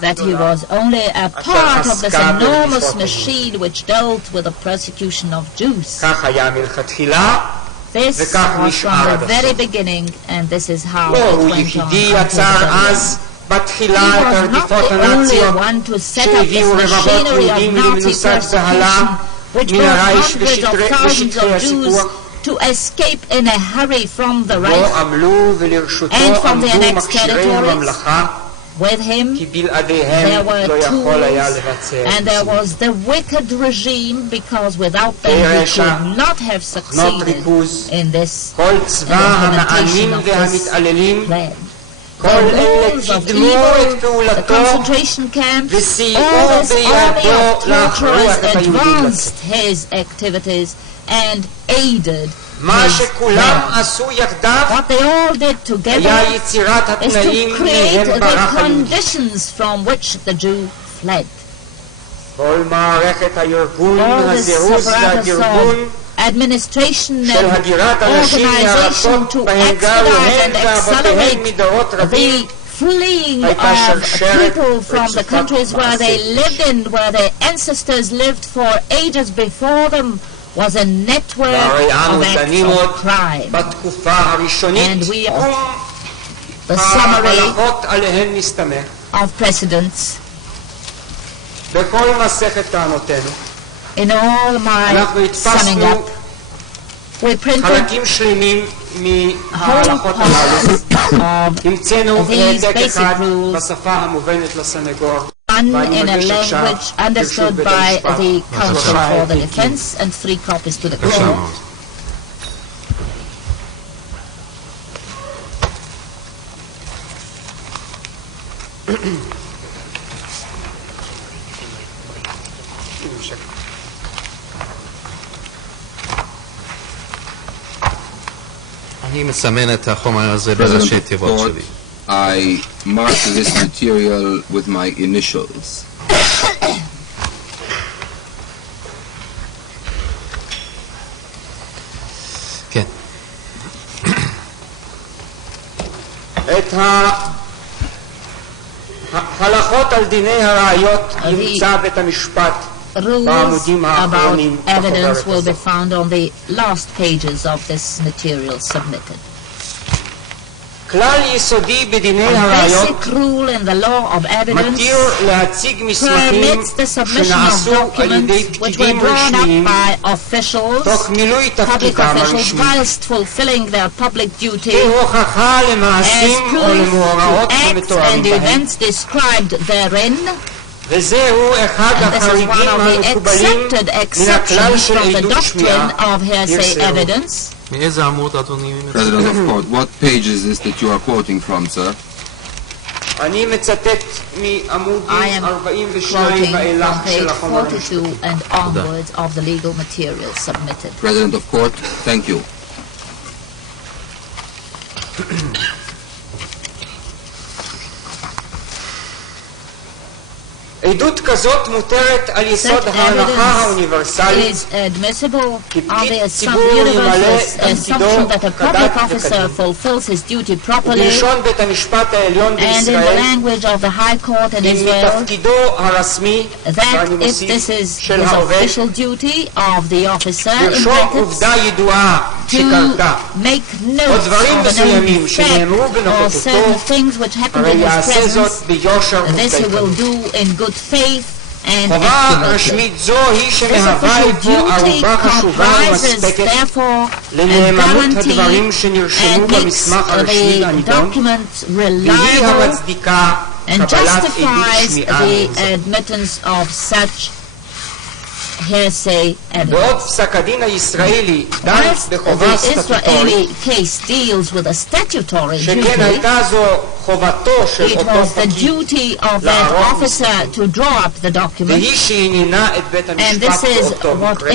that he was only a part of this enormous machine which dealt with the persecution of Jews. This was from the very beginning, and this is how it went on. He was not the only one to set up this machinery of Nazi persecution, which brought hundreds of thousands of Jews to escape in a hurry from the Reich and from the annexed territories. With him there were tools, and there was the wicked regime, because without them he could not have succeeded in this implementation of this plan. The rules of evil, the concentration camps, all this army of torturers advanced his activities and aided his plan. What they all did together is to create the conditions from which the Jew fled. All this apparatus of administration and organization to expedite and accelerate the fleeing of people from the countries where they lived in, where their ancestors lived for ages before them, was a network of acts of crime. And we are the summary of precedents. In all my summing up, we printed whole parts of these basic rules, one in a language understood by the counsel for the defense, and 3 copies to the court. President of Court, I marked this material with my initials. כן. את ההלכות על דיני הראיות ימצא בית המשפט. Rules about evidence will be found on the last pages of this material submitted. כלל יסודי בדיני הראיות basic rule in the law of evidence מתיר להציג מסמכים שנעשו על ידי פקידים רשמיים תוך מילוי תפקידם הרשמי כהוכחה למעשים או למאורעות המתוארים בהם וזהו אחד החריגים המקובלים מן הכלל של עדות שמיעה ירסרו. President of Court, what page is this that you are quoting from, sir? אני מצטט מעמודים 42 ואילך של החומר המשפטי. and onwards of the legal material submitted. President of Court, thank you. עדות כזאת מותרת על יסוד ההנחה האוניברסלית כי פקיד ציבור ימלא תפקידו כדת וכדין ובלשון בית המשפט העליון בישראל אם מתפקידו הרשמי ואני מוסיף של העובד לרשום עובדה ידועה שקרתה או דברים מסוימים שנאמרו בנוכחותו הרי יעשה זאת ביושר ובדקדקנות. חובה רשמית זו היא שמהווה איתו ערובה חשובה ומספקת לנאמנות הדברים שנרשמו במסמך הרשמי הנידון והיא המצדיקה קבלת עדות שמיעה בעוד פסק הדין הישראלי דן בחובה סטטוטורית שכן הייתה זו חובתו של אותו פקיד לערוך והיא שעניינה את בית המשפט באותו מקרה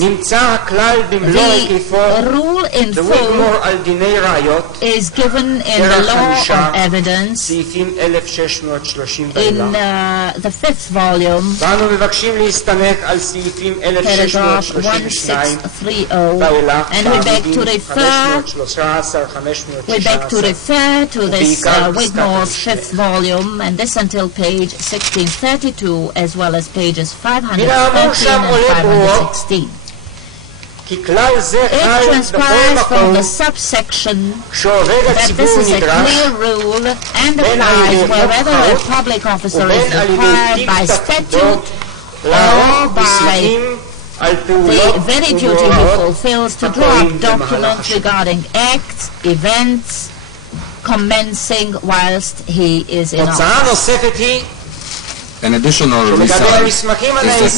נמצא הכלל במלוא היקפו והוא יגמור על דיני ראיות ערך 5 סעיפים 1630 ואילך ואנו paragraph 1630, and we beg to refer to this Wigmore's 5th volume, and this until page 1632, as well as pages 513 and 516. It transpires from the subsection that this is a clear rule and applies wherever a public officer is required by statute or by the very duty he fulfills to draw up documents regarding acts, events, commencing whilst he is in office. An additional result is that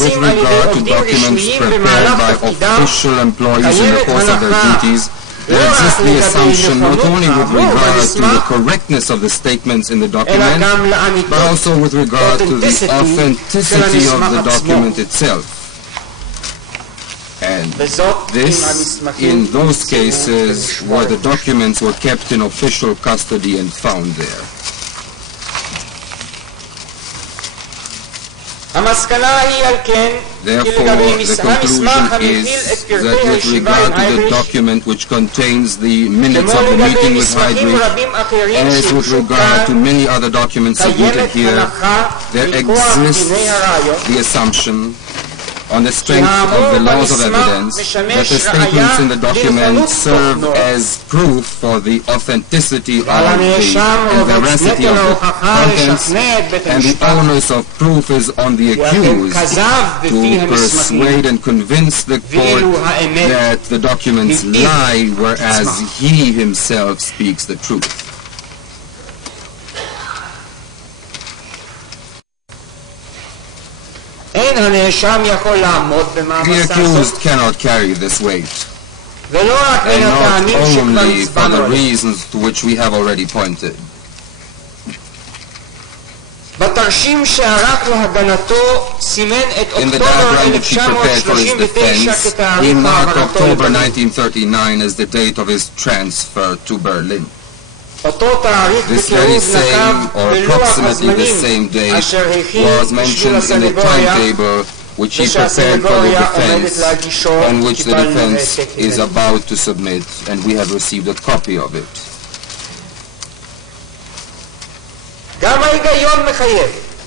with regard to documents prepared by official employees in the course of their duties, there exists the assumption not only with regard to the correctness of the statements in the document, but also with regard to the authenticity of the document itself. And this in those cases where the documents were kept in official custody and found there. Therefore, the conclusion is that with regard to the document which contains the minutes of the meeting with Heydrich, as with regard to many other documents submitted here, there exists the assumption, on the strength of the laws of evidence, that the statements in the document serve as proof for the authenticity of and veracity of the contents, and the onus of proof is on the accused to persuade and convince the court that the documents lie, whereas he himself speaks the truth. The accused cannot carry this weight, and not only for the reasons to which we have already pointed. In the diagram which he prepared for his defense, he marked October 1939 as the date of his transfer to Berlin. This very same, or approximately the same date, was mentioned in the timetable which he prepared for the defense, and which the defense is about to submit, and we have received a copy of it.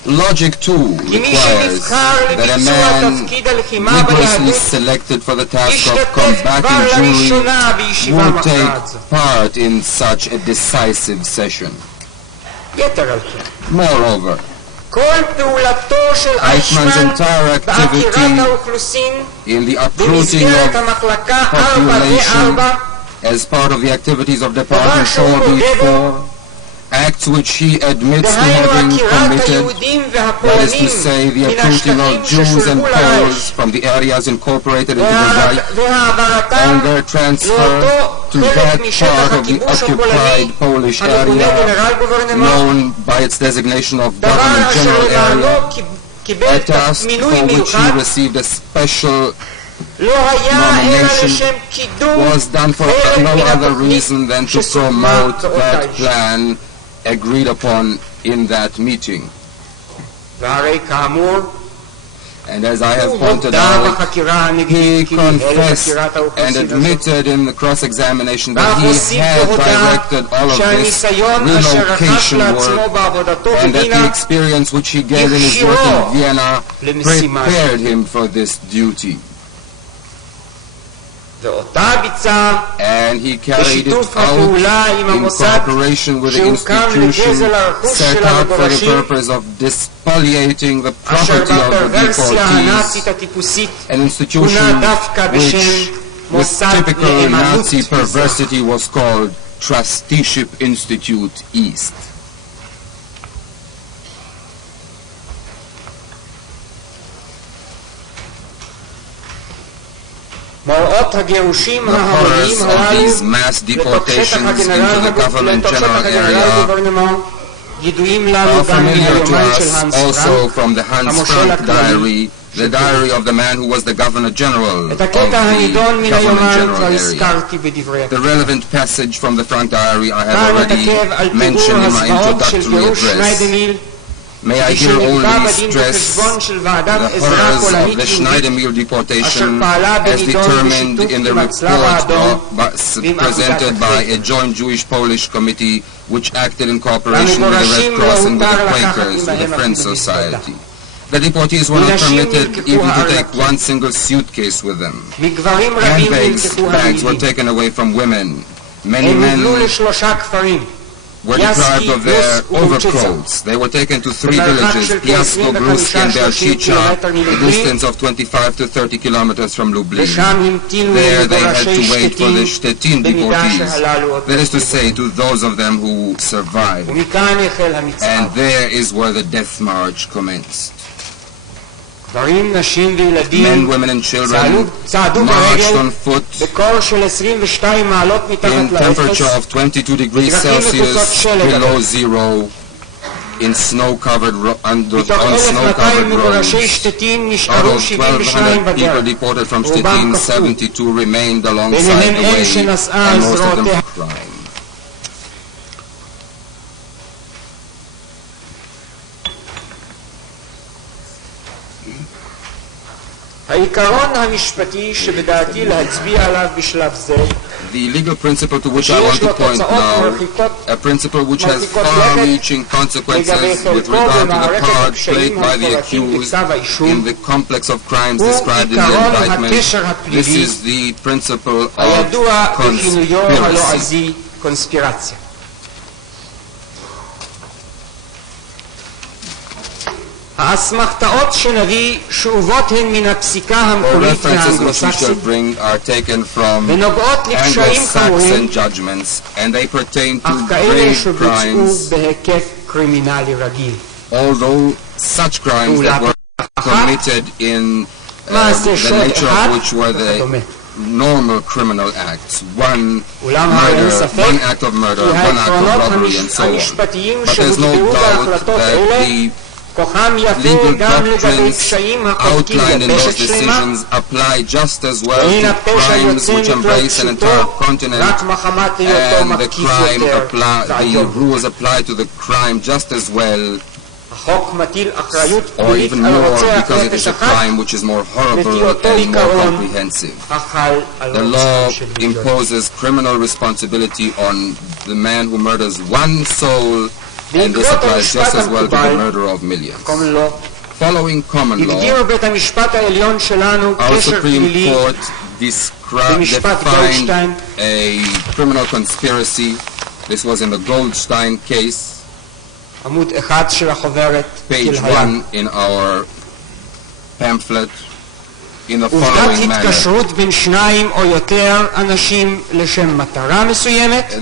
Logic, too, requires that a man rigorously selected for the task of combating Jewry will take part in such a decisive session. Moreover, Aייכman's entire activity in the uprooting of population as part of the activities of Department 4B4, acts which he admits to having committed, that is to say, the uprooting of Jews and Poles from the areas incorporated into the Reich, and their transfer to that part of the occupied Polish area, known by its designation of Government General Area, a task for which he received a special nomination, was done for no other reason than to promote that plan agreed upon in that meeting. And as I have pointed out, he confessed and admitted in the cross-examination that he had directed all of this relocation work, and that the experience which he gained in his work in Vienna prepared him for this duty. And he carried it out in cooperation with the institution set up for the purpose of despoliating the property of the deportees, an institution which, with typical Nazi perversity, was called Trusteeship Institute East. The horrors of these mass deportations into the Government General Area are familiar to us also from the Hans Frank diary, the diary of the man who was the Governor General of the Government General Area. The relevant passage from the Frank diary I have already mentioned in my introductory address. May I here only stress the horrors of the Schneidermeal deportation as determined in the report presented by a joint Jewish-Polish committee which acted in cooperation with the Red Cross and with the Quakers, with the Friends Society. The deportees were not permitted even to take one single suitcase with them. Handbags were taken away from women. Many men were deprived of their overcoats. They were taken to 3 villages, Piasko, Gruski, and Bershicha, a distance of 25 to 30 kilometers from Lublin. There they had to wait for the Stettin deportees, that is to say, to those of them who survived. And there is where the death march commenced. Men, women, and children marched on foot in temperature of 22 degrees Celsius below zero in snow-covered roads. Out of 1,200 people deported from Stettin, 72 remained alongside the way, and most of them died. The legal principle to which I want to point now, a principle which has far-reaching consequences with regard to the part played by the accused in the complex of crimes described in the indictment. This is the principle of conspiracy. האסמכתאות שנביא שאובות הן מן הפסיקה המקורית והאנגלוסקסית ונוגעות לקשיים חמורים אך כאלה שבוצעו בהיקף קרימינלי רגיל. Although such crimes that were committed in the nature of which were the normal criminal acts, one act of murder, one act of robbery, and so on. But there's no doubt that the legal doctrines outlined in those decisions apply just as well to crimes which embrace an entire continent, and the rules apply to the crime just as well, or even more, because it is a crime which is more horrible and more comprehensive. The law imposes criminal responsibility on the man who murders one soul, and this applies just as well to the murder of millions. Following common law, our Supreme Court defined a criminal conspiracy. This was in the Goldstein case, page 1 in our pamphlet, in the following manner.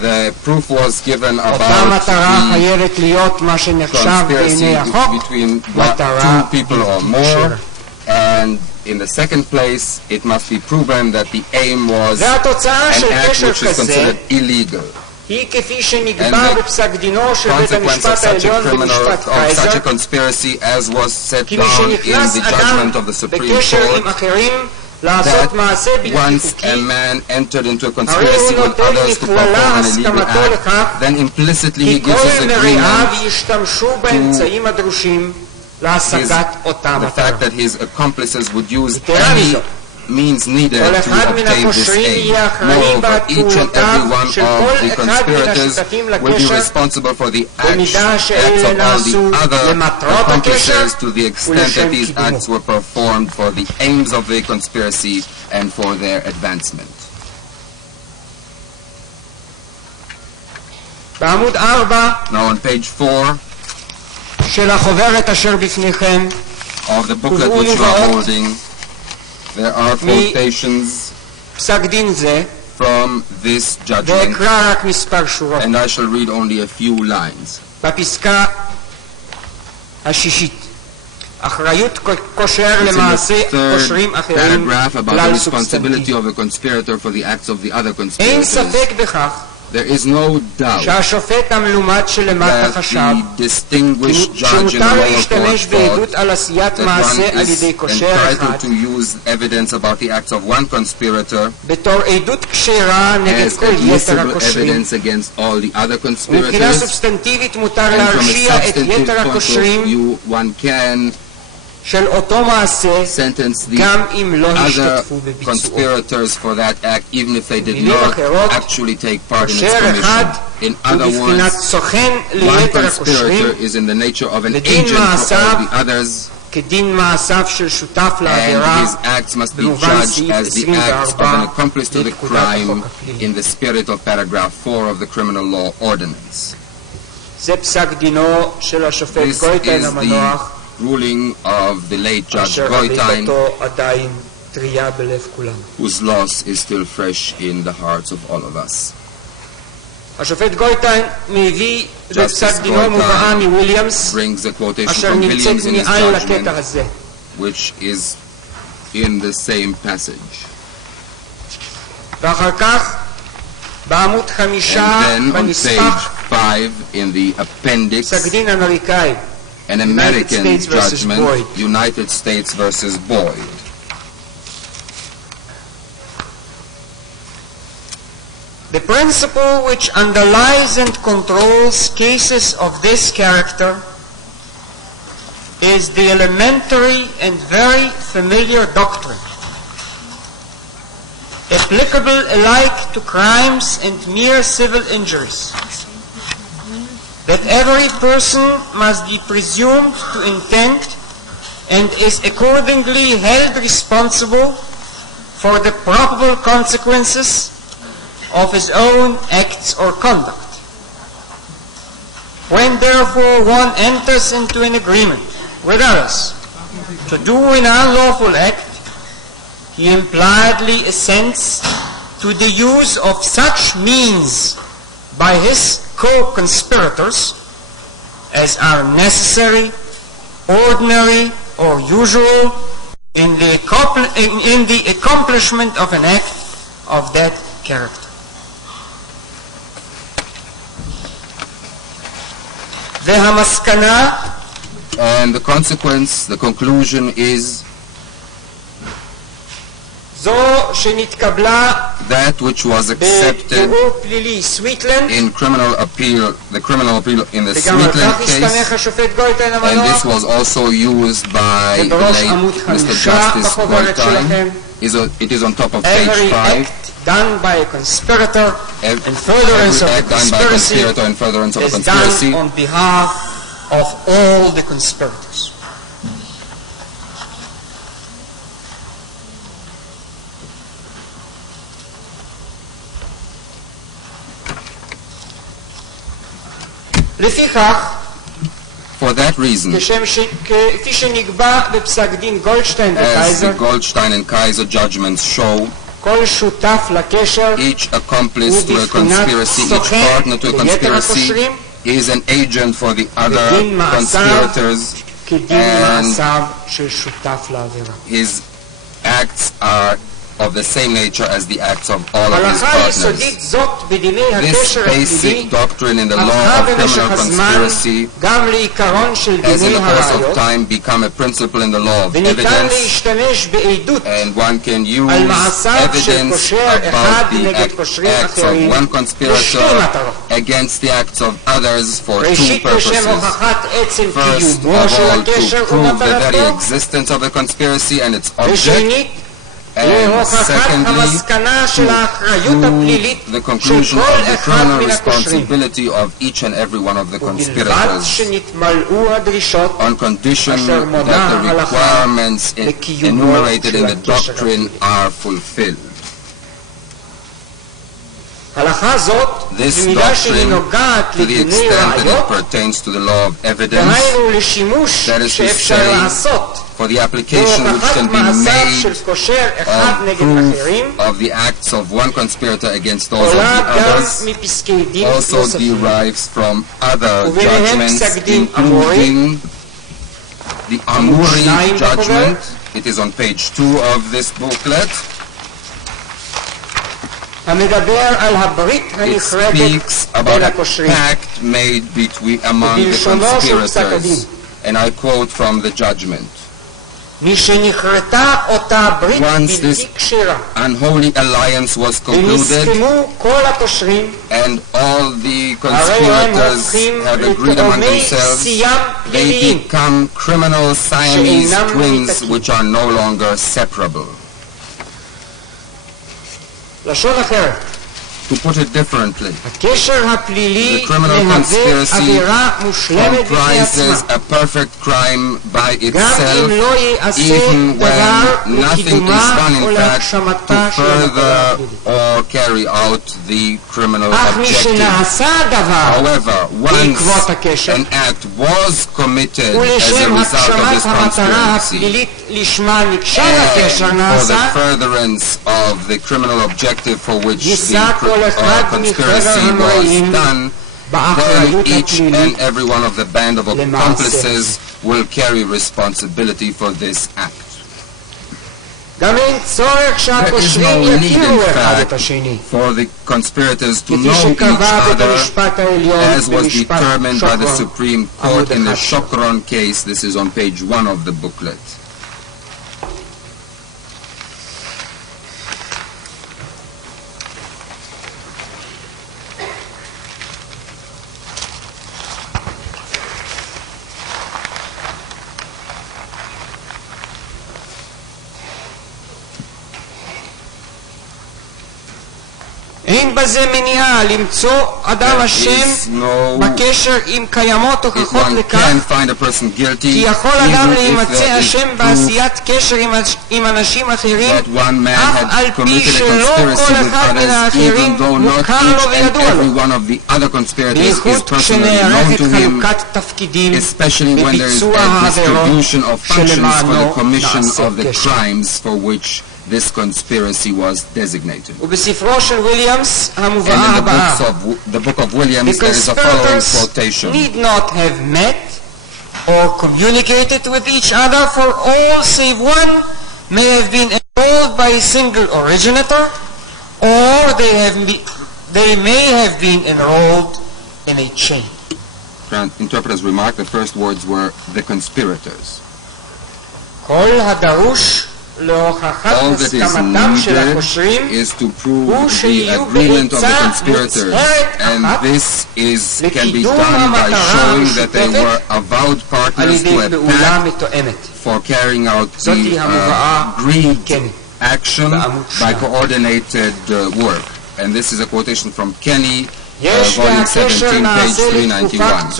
The proof was given about the conspiracy between 2 people or more, and in the second place it must be proven that the aim was an act which is considered illegal. And the consequence of such a conspiracy, as was set down in the judgment of the Supreme Court, that once a man entered into a conspiracy with others to perform an illegal act, then implicitly he gives his agreement to the fact that his accomplices would use any means needed to obtain this aim. Moreover, each and every one of the conspirators will be responsible for the acts of all the other accomplices to the extent that these acts were performed for the aims of the conspiracy and for their advancement. Now on page 4 of the booklet which you are holding, there are quotations from this judgment, and I shall read only a few lines. It's in the third paragraph about the responsibility of a conspirator for the acts of the other conspirators. There is no doubt שהשופט המלומד שלמטה that חשב the distinguished judge in the שמותר lower להשתמש court בעדות thought על עשיית that one מעשה על is ידי קושר אחד entitled to use evidence about the acts of one conspirator בתור עדות כשרה נגד as כל יתר admissible הקושרים. evidence against all the other מבחינה conspirators. סובסטנטיבית מותר And from a להרשיע את substantive יתר point of הקושרים view, one can של אותו מעשה sentence the גם אם לא other השתתפו בביצועו. conspirators for that act, even if they did במילים not אחרות, actually take part in its קושר אחד commission. In הוא other בבחינת words, סוכן one ליתר הקושרים conspirator is in the nature of an ודין agent for מעשיו all the others, כדין מעשיו של שותף and לעבירה his acts must be במובן judged סעיף as the acts of 24 an accomplice to the לפקודת crime החוק הפלילי. in the spirit of paragraph 4 of the criminal law ordinance. זה פסק דינו של השופט This גויטיין is המנוח the ruling of the late Judge אשר Goitein, אביבתו עדיין טריה בלב כולם. whose loss is still fresh in the hearts of all of us. השופט גויטיין מביא Justice בפסק דינו מובאה מוויליאמס brings a quotation אשר from נמצאת Williams in his מעל judgment, לקטע הזה. which is in the same passage. ואחר כך בעמוד 5 And then on בנספח page 5 in the appendix, פסק דין אמריקאי an United American States versus judgment, Boyd. United States versus Boyd. The principle which underlies and controls cases of this character is the elementary and very familiar doctrine, applicable alike to crimes and mere civil injuries, that every person must be presumed to intend and is accordingly held responsible for the probable consequences of his own acts or conduct. When therefore one enters into an agreement with others to do an unlawful act, he impliedly assents to the use of such means by his co-conspirators as are necessary, ordinary, or usual in the accomplishment of an act of that character. והמסקנה, And the consequence, the conclusion is זו שנתקבלה that which was accepted בערעור פלילי סוויטלנד, in criminal appeal, the criminal appeal in the וגם על Sweetland כך הסתמך case, השופט גויטיין and this המנוח, was also used by the ובראש late עמוד Mr. 5 Justice בחוברת שלכם. Goitein. It is on top of page Every 5. act done by a conspirator Every in furtherance of the act done by a conspiracy conspirator in furtherance of a is conspiracy done on behalf of all the conspirators. לפיכך, For that reason, כפי שנקבע בפסק דין גולדשטיין as וקייזר, the Goldstein and Kaiser judgments show, כל שותף לקשר each accomplice to a ובבחינת conspiracy, each סוכן partner to a ליתר conspiracy הקושרים, is an agent for the other ודין מעשיו conspirators, כדין and מעשיו של שותף לעבירה. his acts are of the same nature as the acts of all of his ההלכה partners. היסודית זאת בדיני This הקשר הפלילי basic doctrine in the law הפכה of במשך criminal הזמן conspiracy גם לעיקרון של has in דיני the course of הראיות, time become a principle in the law of וניתן evidence, להשתמש בעדות and one can use על מעשיו של evidence קושר אחד about the נגד קושרים acts of אחרים one לשתי conspirator מטרות. against the acts of others for two ראשית לשם purposes. הוכחת עצם First קיומו of של all, הקשר to prove the very ומטרתו, existence of the conspiracy and its object, ושנית and להוכחת secondly, המסקנה של האחריות הפלילית the של conclusion כל of the אחד criminal מן הקושרים, responsibility of each and every one of the ובלבד conspirators, שנתמלאו הדרישות on condition אשר מונה that the ההלכה requirements לקיומו enumerated של in the הקשר doctrine are fulfilled. הלכה זאת, This במידה שהיא doctrine, נוגעת to the לדיני extent that it ראיות, pertains to the law of evidence, דהיינו לשימוש that is to שאפשר say, לעשות for the application which בהוכחת can be מעשיו made של קושר אחד of נגד proof אחרים, of the acts of one conspirator against those of עולה the גם others, מפסקי דין also נוספים. derives from other וביניהם judgments, פסק דין אמורי, including the Amuri 2 judgment. בחוברת, It is on page 2 of this booklet. It speaks about a pact made among the conspirators, and I quote from the judgment. Once this unholy alliance was concluded and all the conspirators have agreed among themselves, they become criminal Siamese twins which are no longer separable. To put it differently, the criminal conspiracy comprises a perfect crime by itself, even when nothing is done in fact to further or carry out the criminal objective. However, once an act was committed as a result of this conspiracy, and for the furtherance of the criminal objective for which the conspiracy was done, then each and every one of the band of accomplices will carry responsibility for this act. There is no need, in fact, for the conspirators to know each other, as was determined by the Supreme Court in the Shokron case. This is on page 1 of the booklet. אין בזה מניעה למצוא אדם אשם בקשר אם קיימות הוכחות לכך, כי יכול אדם להימצא אשם בעשיית קשר עם אנשים אחרים אף על פי שלא כל אחד מן האחרים מוכר לו וידוע לו, בייחוד כשנערכת חלוקת תפקידים בביצוע העבירות שלמענו נעשות קשר. This conspiracy was designated. In the book of Williams there is a following quotation. Need not have met or communicated with each other, for all save one may have been enrolled by a single originator, or they may have been enrolled in a chain. Interpreters remark the first words were the conspirators. כל הדרוש All that is needed is to prove the agreement of the conspirators, and this can be done by showing that they were avowed partners to a pact for carrying out the agreed action by coordinated work. And this is a quotation from Kenny, volume 17, page 391.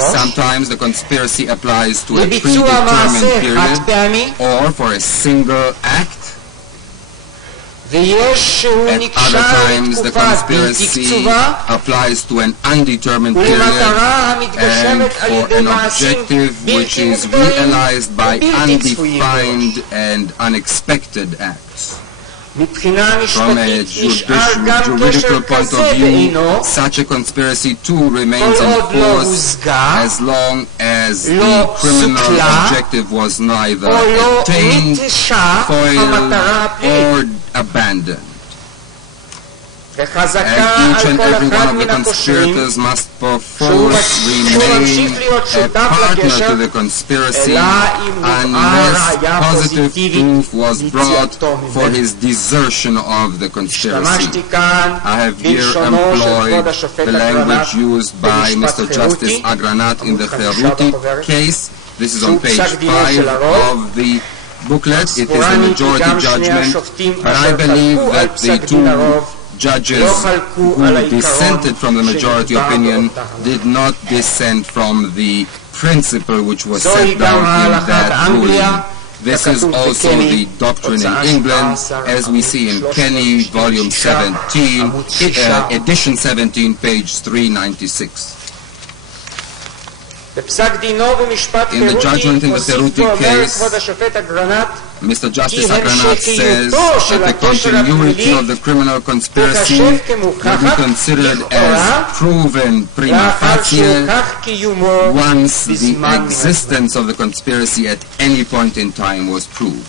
Sometimes the conspiracy applies to a predetermined period or for a single act. At other times the conspiracy applies to an undetermined period and for an objective which is realized by undefined and unexpected acts. From a juridical point of view, such a conspiracy too remains in force as long as the criminal objective was neither attained, foiled, or abandoned. And each and every one of the conspirators must perforce remain a partner to the conspiracy unless positive proof was brought for his desertion of the conspiracy. I have here employed the language used by Mr. Justice Agranat in the Feruti case. This is on page 5 of the booklet. It is a majority judgment, but I believe that the two judges who dissented from the majority opinion did not dissent from the principle which was set down in that ruling. This is also the doctrine in England, as we see in Kenny, volume 17, edition 17, page 396. In the judgment in the Feruti case, Mr. Justice Agranat says that the continuity of the criminal conspiracy will be considered as proven prima facie once the existence of the conspiracy at any point in time was proved.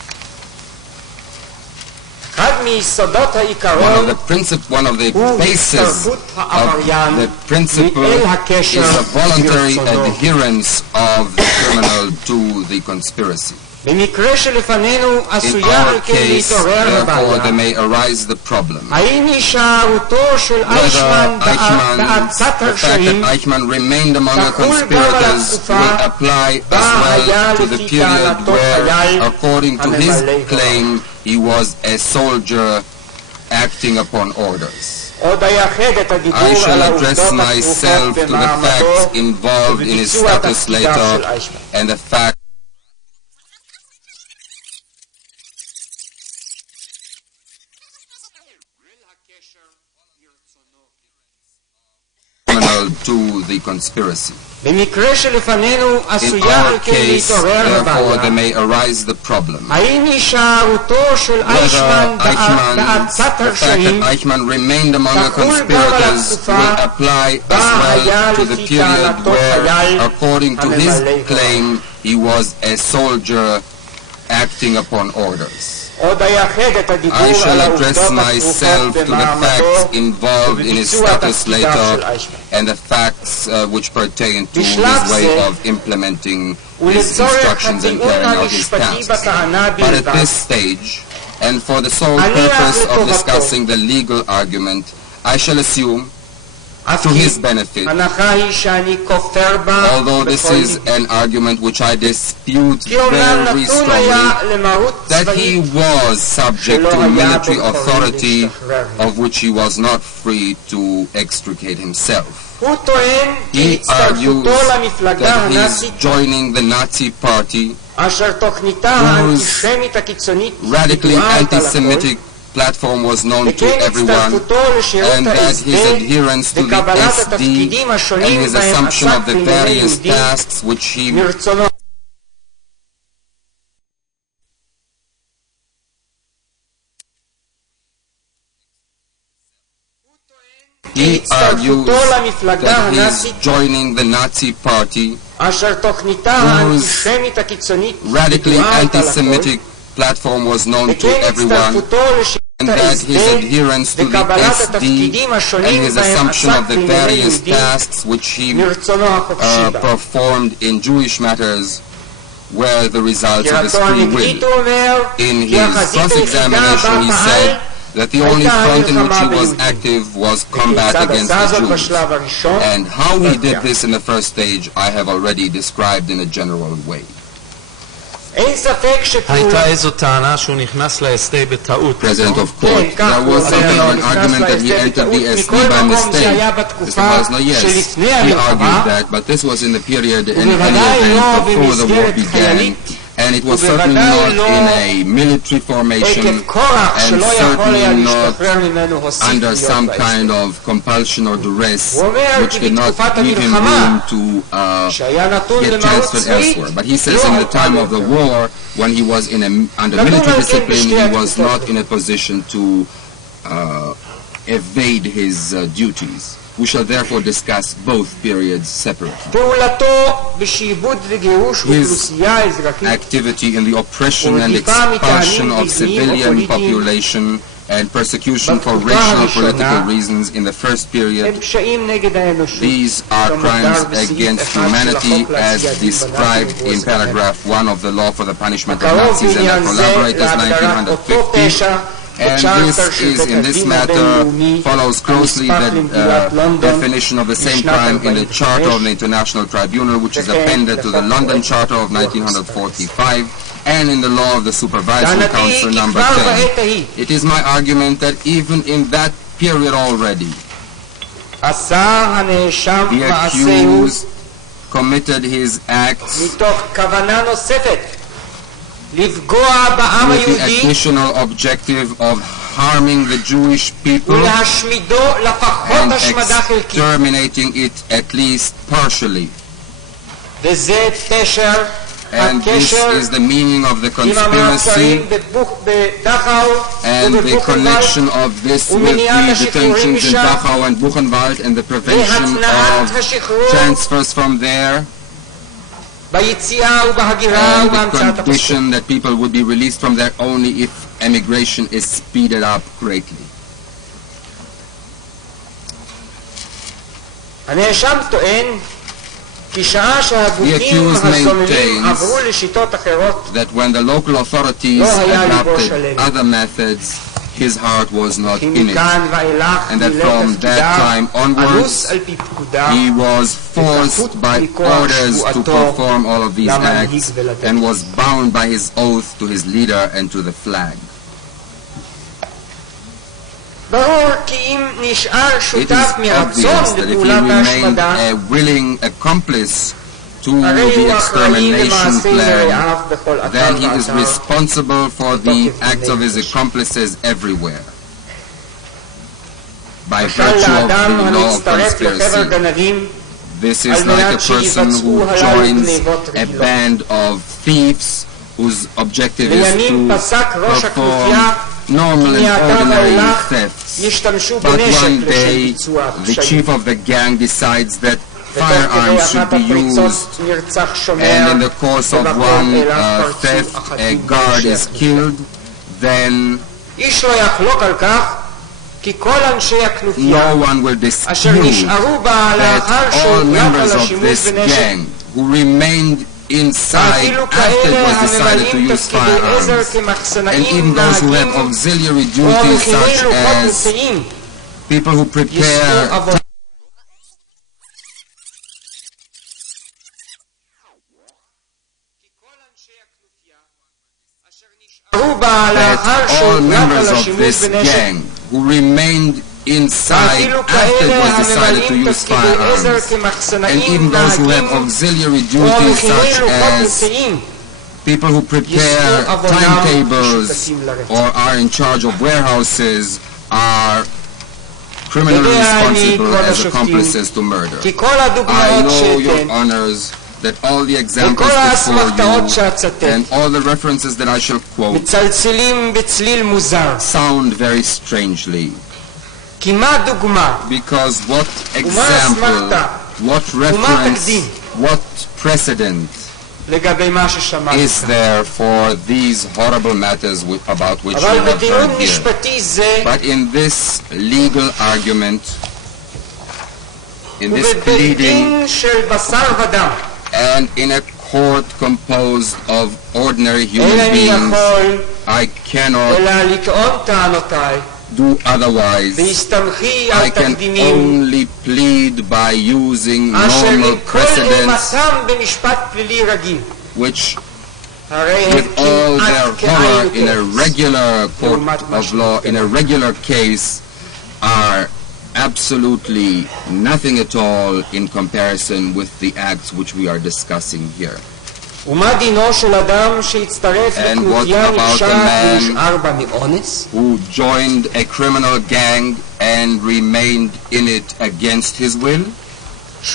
one of the bases of the principle is a voluntary adherence of the criminal to the conspiracy. In our case, therefore, there may arise the problem. Whether the fact that Aeychman remained among the conspirators will apply as well to the period where, according to his claim, he was a soldier acting upon orders. I shall address myself to the facts involved in his status later and the fact to the conspiracy. In our case, therefore, there may arise the problem. Whether the fact that Aeychman remained among the conspirators will apply as well to the period where, according to his claim, he was a soldier acting upon orders. I shall address myself to the facts involved in his status later and the facts which pertain to his way of implementing his instructions and carrying out his tasks. But at this stage, and for the sole purpose of discussing the legal argument, I shall assume to his benefit, although this is an argument which I dispute very strongly, that he was subject to military authority of which he was not free to extricate himself. He argues that his joining the Nazi party, whose radically anti-Semitic platform was known to everyone, and that his adherence to the SD and his assumption of the various tasks which he argues that his joining the Nazi party, whose radically anti-Semitic platform was known to everyone, and that his adherence to the SD and his assumption of the various tasks which he performed in Jewish matters were the results of his free will. In his cross-examination, he said that the only front in which he was active was combat against the Jews. And how he did this in the first stage, I have already described in a general way. President of court, there was something of an argument that he entered the SD by mistake. Mr. Hausner, yes, he argued that, but this was in the period in any event before the war began, and it was certainly not in a military formation, and certainly not under some kind of compulsion or duress, which did not give him room to get transferred elsewhere. But he says in the time of the war, when he was under military discipline, he was not in a position to evade his duties. We shall therefore discuss both periods separately. His activity in the oppression and expulsion of civilian population and persecution for racial political reasons in the first period, these are crimes against humanity as described in paragraph 1 of the Law for the Punishment of Nazis and Their Collaborators, 1950. And this is, in this matter, follows closely the definition of the same crime in the Charter of the International Tribunal, which is appended to the London Charter of 1945, and in the Law of the Supervisory Council number 10. It is my argument that even in that period already, the accused committed his acts with the additional objective of harming the Jewish people and exterminating it at least partially. And this is the meaning of the conspiracy and the connection of this with the detentions in Dachau and Buchenwald and the prevention of transfers from there, and the condition that people would be released from there only if emigration is speeded up greatly. הנאשם טוען כי שעה שהגופים הסוממים עברו לשיטות אחרות, that when the local authorities adopted other methods, his heart was not in it, and that from that time onwards he was forced by orders to perform all of these acts and was bound by his oath to his leader and to the flag. It is obvious that if he remained a willing accomplice to the extermination plan, then he is responsible for the acts of his accomplices everywhere. By virtue of the law of conspiracy, this is like a person who joins a band of thieves whose objective is to perform normal and ordinary thefts. But one day, the chief of the gang decides that firearms should be used, and in the course of one theft, a guard is killed, then no one will dispute that all members of this gang who remained inside after it was decided to use firearms, and even those who have auxiliary duties such as people who prepare that all members of this gang who remained inside after it was decided to use firearms, and even those who have auxiliary duties such as people who prepare timetables or are in charge of warehouses are criminally responsible as accomplices to murder. I know, Your Honors, that all the examples before you and all the references that I shall quote sound very strangely. Because what example, what reference, what precedent is there for these horrible matters about which we have heard here? But in this legal argument, in this pleading, and in a court composed of ordinary human beings, I cannot do otherwise. I can only plead by using normal precedents which, with all their horror in a regular court of law, in a regular case, are absolutely nothing at all in comparison with the acts which we are discussing here. And what about a man who joined a criminal gang and remained in it against his will? A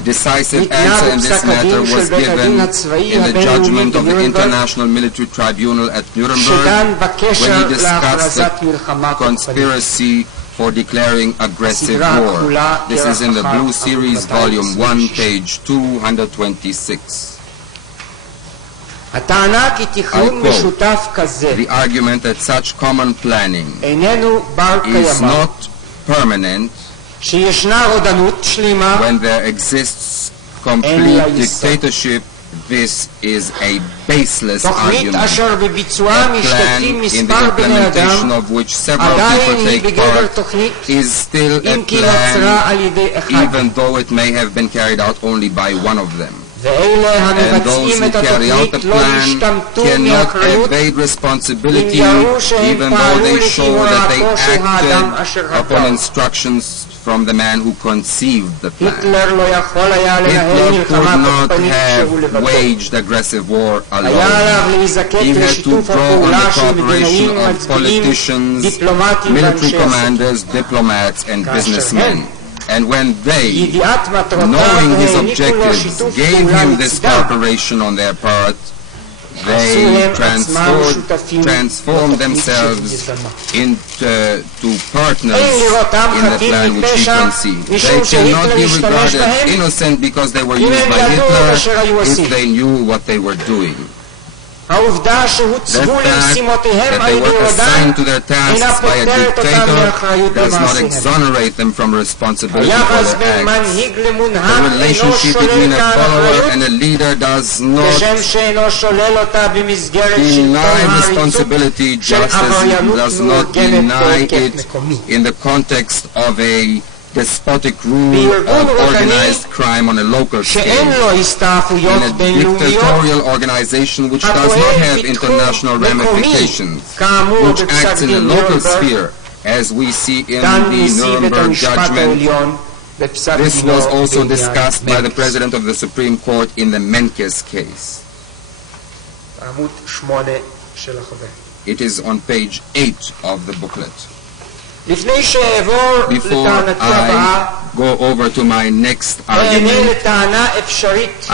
decisive answer in this matter was given in the judgment of the International Military Tribunal at Nuremberg when he discussed the conspiracy for declaring aggressive war. This is in the Blue Series, Volume 1, page 226. I quote, the argument that such common planning is not permanent when there exists complete dictatorship, this is a baseless argument. A plan in the implementation of which several people take part is still a plan, even though it may have been carried out only by one of them. And those who carry out the plan cannot evade responsibility, even though they show that they acted upon instructions from the man who conceived the plan. Hitler could not have waged aggressive war alone. He had to draw on the cooperation of politicians, military commanders, diplomats, and businessmen. And when they, knowing his objectives, gave him this cooperation on their part, they transformed themselves into partners in the plan which he conceived. They cannot be regarded innocent because they were used by Hitler if they knew what they were doing. העובדה שהוצבו למשימותיהם על ידי רודן אינה פוטרת אותם מאחריות במעשיהם. היחס בין מנהיג למונהג אינו שולל כאן אחריות, כשם שאינו שולל אותה במסגרת שלטון העריצות של עבריינות מאורגנת בהיקף מקומי. despotic rule of organized crime on a local scale, in a dictatorial organization which does not have international ramifications, which acts in a local sphere, as we see in the Nuremberg judgment. This was also discussed by the President of the Supreme Court in the Menkes case. It is on page 8 of the booklet. Before I go over to my next argument,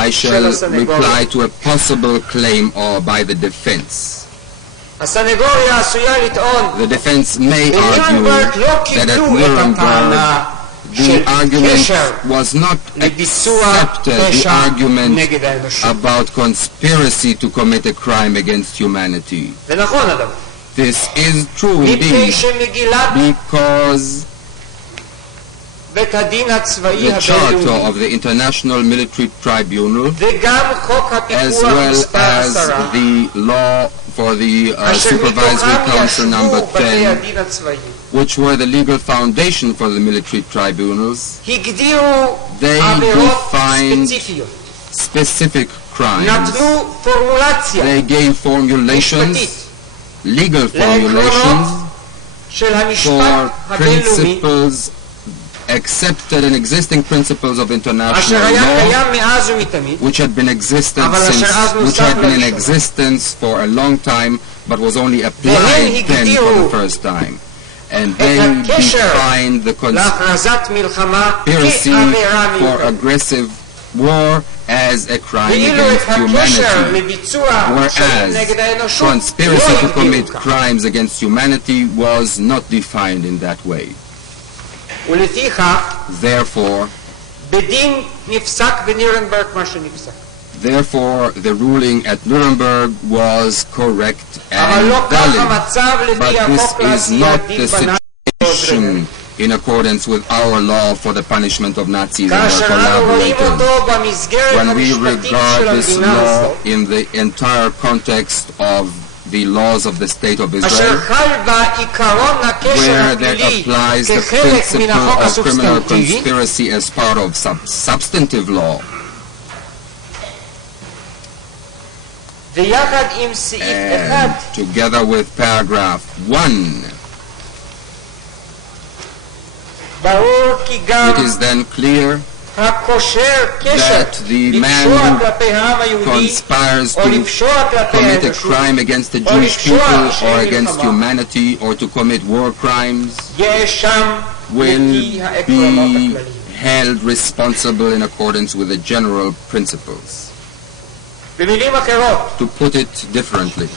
I shall reply to a possible claim or by the defense. The defense may argue that at Nuremberg the argument was not accepted, the argument about conspiracy to commit a crime against humanity. This is true indeed, because the Charter of the International Military Tribunal, as well as the law for the Supervisory Council number 10, which were the legal foundation for the military tribunals, they defined specific crimes. They gave formulations, legal formulations for principles, accepted and existing principles of international law, which had been in existence for a long time, but was only applied then for the first time. And they defined the conspiracy for aggressive war as a crime against humanity, whereas conspiracy to commit crimes against humanity was not defined in that way. Therefore, the ruling at Nuremberg was correct and valid, but this is not the situation in accordance with our law for the punishment of Nazis and their collaborators. When we regard this law in the entire context of the laws of the State of Israel, where there applies the principle of criminal conspiracy as part of substantive law, and together with paragraph 1, it is then clear that the man who conspires to commit a crime against the Jewish people or against humanity or to commit war crimes will be held responsible in accordance with the general principles. To put it differently,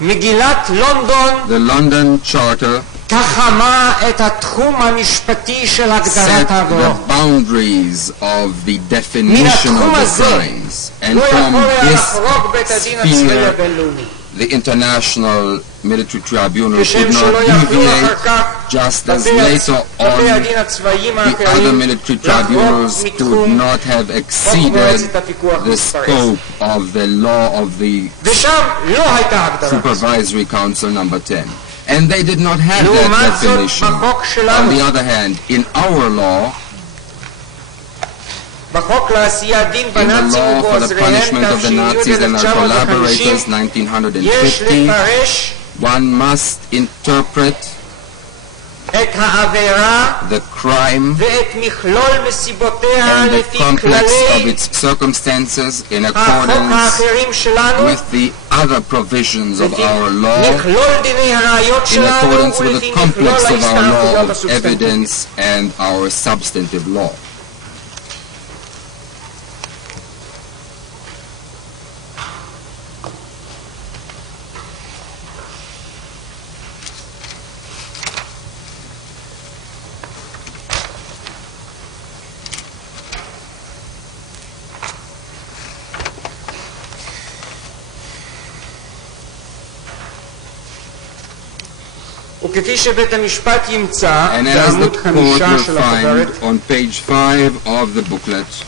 the London Charter set the boundaries of the definition of the crimes, and from this sphere the International Military Tribunal should not deviate, just as later on the other military tribunals could not have exceeded the scope of the law of the Supervisory Council number 10. And they did not have that definition. On the other hand, in our law, in the law for the punishment of the Nazis and their collaborators, 1950, one must interpret the crime and the complex of its circumstances in accordance with the other provisions of our law, in accordance with the complex of our law of evidence and our substantive law. וכפי שבית המשפט ימצא And as the בעמוד court 5 will של החוברת, find on page 5 of the booklet,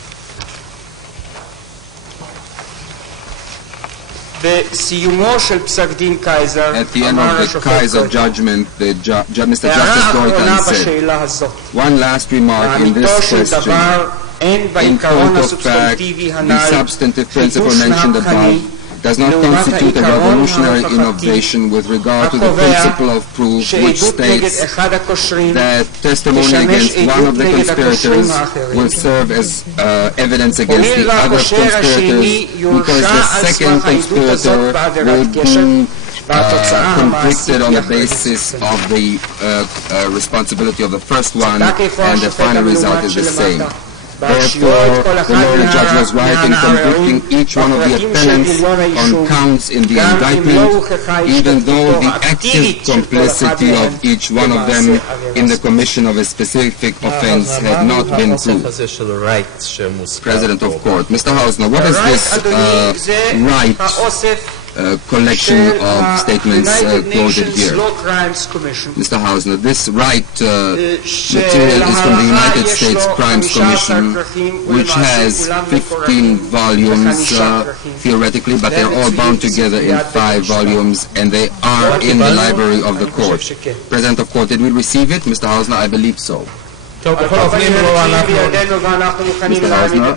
בסיומו של פסק דין קייזר, at the end of the Kaiser judgment, Mr. Justice Deutan said, one last remark in this question. In point of fact, the substantive principle mentioned above does not constitute a revolutionary innovation with regard to the principle of proof, which states that testimony against one of the conspirators will serve as evidence against the other conspirators, because the second conspirator will be convicted on the basis of the responsibility of the first one, and the final result is the same. Therefore, the learned judge was right in convicting each one of the appellants on counts in the indictment, even though the active complicity of each one of them in the commission of a specific offense had not been proved. President of Court, Mr. Hausner, what is this right collection of statements quoted here? Mr. Hausner, this right material is from the United States Crimes Commission, which has 15 volumes theoretically, but they're all bound together in 5 volumes, and they are in the library of the court. President of Court, did we receive it? Mr. Hausner, I believe so. Mr. Hausner,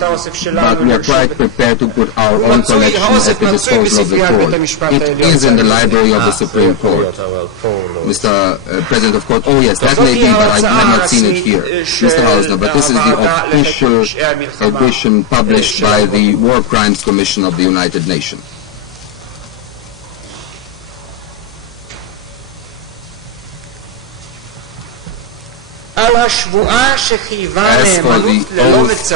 but we are quite prepared to put our own collection at the disposal of the court. It is in the library of the Supreme Court. Mr. President of Court, oh yes, that may be, but I have not seen it here. Mr. Hausner, but this is the official edition published by the War Crimes Commission of the United Nations. As for the oath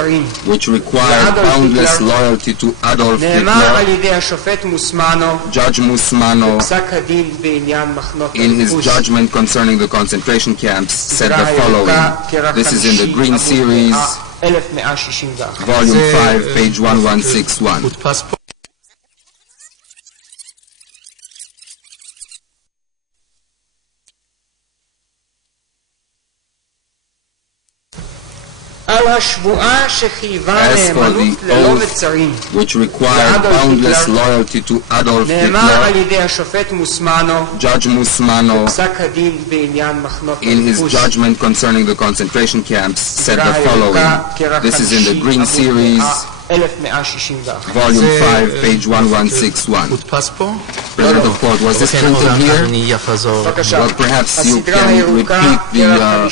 which required boundless loyalty to Adolf Hitler, Judge Musmano, in his judgment concerning the concentration camps, said the following. This is in the Green Series, Volume 5, page 1161. As for the oath which required boundless loyalty to Adolf Hitler, Judge Musmano, in his judgment concerning the concentration camps, said the following. This is in the Green Series, Volume 5, page 1161. President of Court, was this printed here? Well, perhaps you can repeat the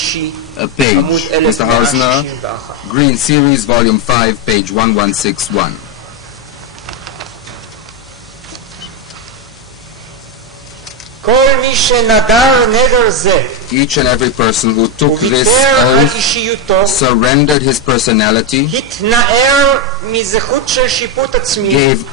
page. Mr. Hausner, Green Series, Volume 5, page 1161. Each and every person who took this oath surrendered his personality, gave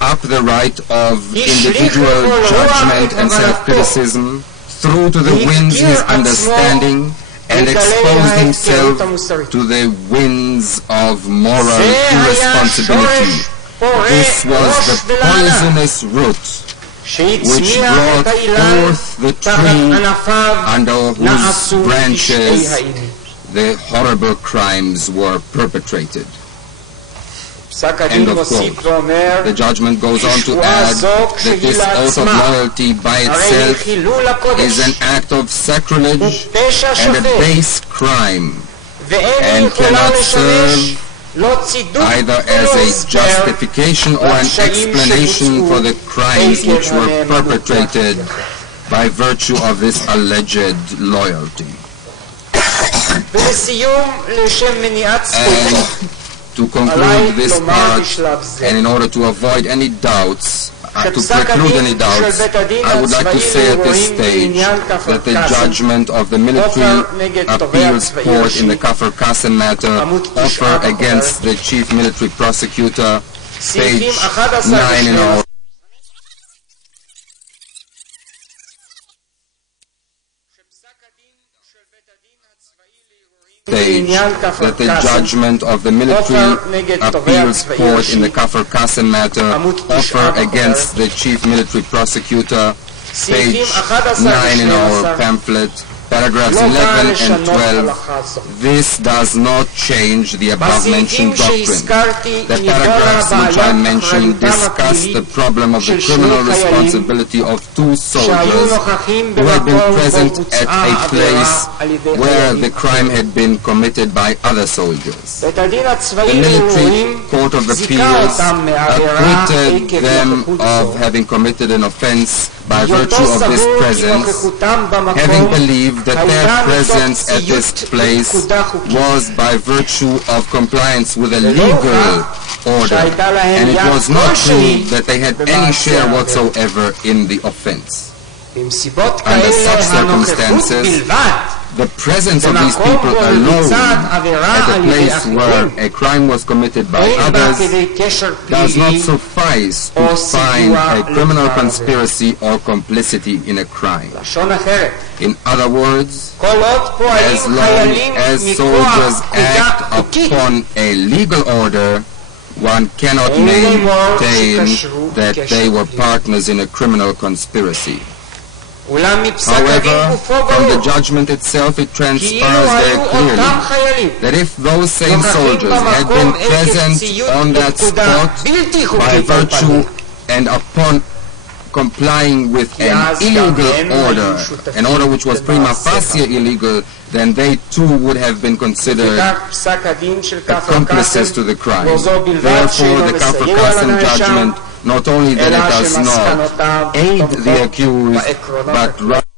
up the right of individual judgment and self-criticism, threw to the winds his understanding, and exposed himself to the winds of moral irresponsibility. This was the poisonous root which brought forth the tree under whose branches the horrible crimes were perpetrated. End of quote. The judgment goes on to add that this oath of loyalty by itself is an act of sacrilege and a base crime, and cannot serve either as a justification or an explanation for the crimes which were perpetrated by virtue of this alleged loyalty. And to conclude this part, and in order to avoid any doubts, to preclude any doubts, I would like to say at this stage that the judgment of the military appeals court in the Kafir Qasim matter offer against the chief military prosecutor, page 9 in our stage, that the judgment of the military appeals court in the Kafir Qasim matter offer against the chief military prosecutor, page 9 in our pamphlet, paragraphs 11 and 12, this does not change the above-mentioned doctrine. The paragraphs which I mentioned discuss the problem of the criminal responsibility of two soldiers who had been present at a place where the crime had been committed by other soldiers. The military court of appeals acquitted them of having committed an offense by virtue of this presence, having believed that their presence at this place was by virtue of compliance with a legal order, and it was not true that they had any share whatsoever in the offense. Under such circumstances, the presence of these people alone at a place where a crime was committed by others does not suffice to find a criminal conspiracy or complicity in a crime. In other words, as long as soldiers act upon a legal order, one cannot maintain that they were partners in a criminal conspiracy. However, from the judgment itself it transpires very clearly that if those same soldiers had been present on that spot by virtue and upon complying with an illegal order, an order which was prima facie illegal, then they too would have been considered accomplices to the crime. Therefore, the Kafir Qasim judgment not only that it does not aid the accused, but rather